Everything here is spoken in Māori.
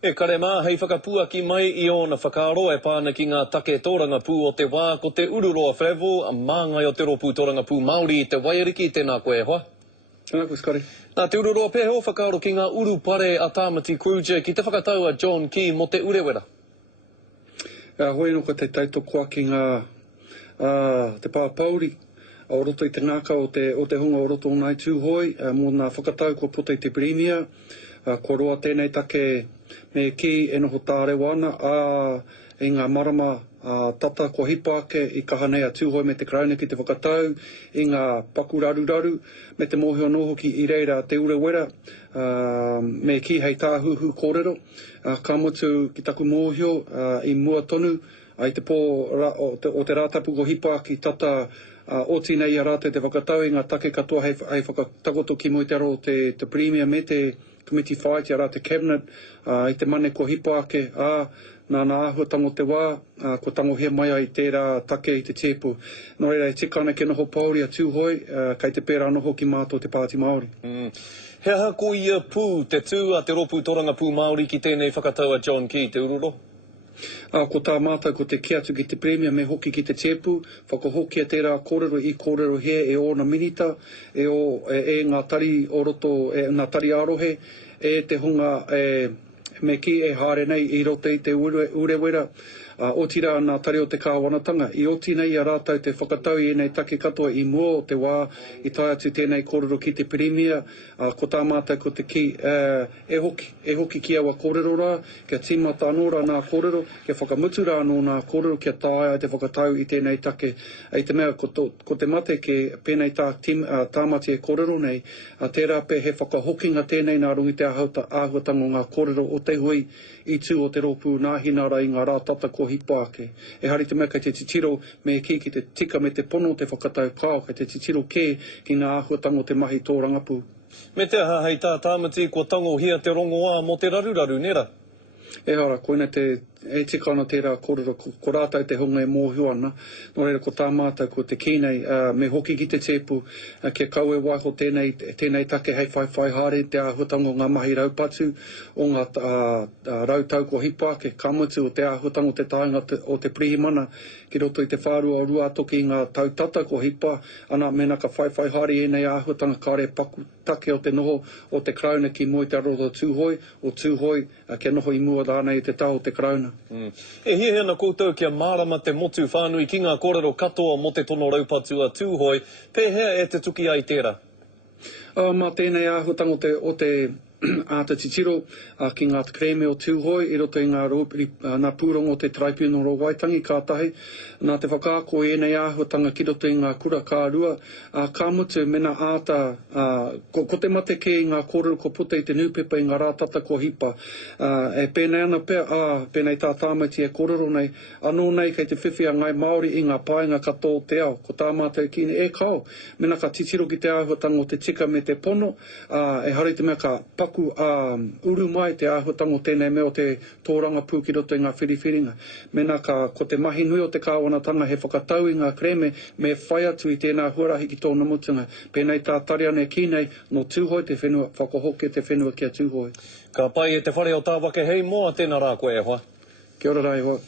E kare mā, hei whakapua ki mai I ona whakaaro e pāna ki ngā take tōranga pū o te wā, ko te ururoa whrevo, a māngai o te ropu tōranga pū Māori I te Wairiki, tēnā koe hoa. Tēnā koe skari. Nā te ururoa pēhe o whakaaro ki ngā uru pare a Tāmati Cruiser, ki te whakatau a John Key mo te urewera. Hoi no ko te taitokoa ki ngā te pāpauri, o roto I te ngāka o te hunga o roto o nai tūhoi, mō ngā whakatau kua puta I te Premier, ko roa tēnei take me ki e noho tārewa ana, I ngā marama tata ko hipake I kahanei a tūhoi me te krauna ki te whakatau, I ngā paku raru me te mōhio noho ki I reira te urewera, me ki hei tāhuhu kōrero, ka mutu ki taku mōhio I mua tonu, I te pō o te rātapu ko hipake tata oti nei a rātou te whakatau I ngā take katoa hei whakatakoto ki Moitaro te Premier me te Committee Fight, rā te Cabinet, I te mane ko hipake, nā āhuatango te wā, ko tangohia mai I tērā take I te tēpu. Nō reira, tika ana ke noho Pauri a tūhoi, kei te pērā noho ki mātou te Pāti Māori. He aha ko ia pū, te tū a te ropu tōranga pū Māori ki tēnei whakatau a John Key, te ururo? Ko tā mātou ko te kia atu ki te Premier me hoki ki te tēpu, whakahokia tērā kōrero I kōrero he e o na minita, e ngā tari o roto, ngā tari arohe, e te hunga me ki e haere nei I roto I te urewera, o tira nā tari o te kāwanatanga, I oti nei a rātou te whakatau I nei take katoa I mua o te wā, I tai atu tēnei kōrero ki te Premier, ko tā mātou ko te ki, e hoki ki awa kōrero rā, kia tīmata anō rā nā kōrero, kia whakamutu rā anō nā kōrero, kia tāia I te whakatau I tēnei take, I te mea ko te mate ke pēnei tāmati e kōrero nei, tērā pē he whakahokinga tēnei nā rungi te āhuatango ngā kōrero o te hui I tū o te ropu nāhina rā I ngā rā tata ko hipake. E hari te mea kei te titiro me ki te tika me te pono te whakatau kāo, kei te titiro ki ngā āhuatango te mahi tōranga pū. Me te aha hei tā Tāmati ko tango hia te rongoā mo te raruraru, nera? E hara, koina e tika ana tērā kōrero, ko rātou te hunga e mōhio ana. Nō reira, ko tā mātou ko te kīnei, me hoki ki te tēpu, kia kau e waiho tēnei take hei whai hare, te āhuatango ngā mahi raupatu, o ngā rautau ko hipake, ka mutu o te āhuatango te tāinga o te prihimana, ki roto I te whārua rua toki ngā tautata ko hipa, ana mena ka whai hare e nei āhuatanga kāre paku take o te noho o te krauna ki Moitaro o tūhoi, kia noho I mua rānei te tau o te krauna. E hia na koutou kia mārama te motu whānui ki ngā kōrero katoa mo te tono raupatu a tūhoi, pēhea e te tuki ai tērā? Mā tēnei āhuatango o te te titiro ki ngā kreme o tūhoi, I roto I ngā pūrongo o te Tribunal o Waitangi kātahi, nā te whakaako e nei āhuatanga ki roto I ngā kura kārua, ka mutu mena āta, ko te mate ke I ngā kōrero ko puta I te nūpepa I ngā rātata ko hipa, e pēnei ana pēr, pēnei tā tāmati e kōrero nei, anō nei kei te whiwhia ngai Māori I ngā pāinga katoa te ao, ko tā mātou kine e kao, mena ka titiro ki te āhuatanga o te tika me te pono, e hari te mea ka paku uru mai te āhuatango tēnei mea o te tōranga pū ki roto I ngā whiriwhiringa. Mena ko te mahi nui o te kāwanatanga he whakatau I ngā kreme me whai atu I tēnā huarahi ki tōna mutunga. Pēnei tā tari ane ki nei no tūhoi te whenua, whakahoke te whenua kia tūhoi. Ka pai e te whare o tā wake hei moa tēnā rā koe e hoa. Kia ora rai hoa.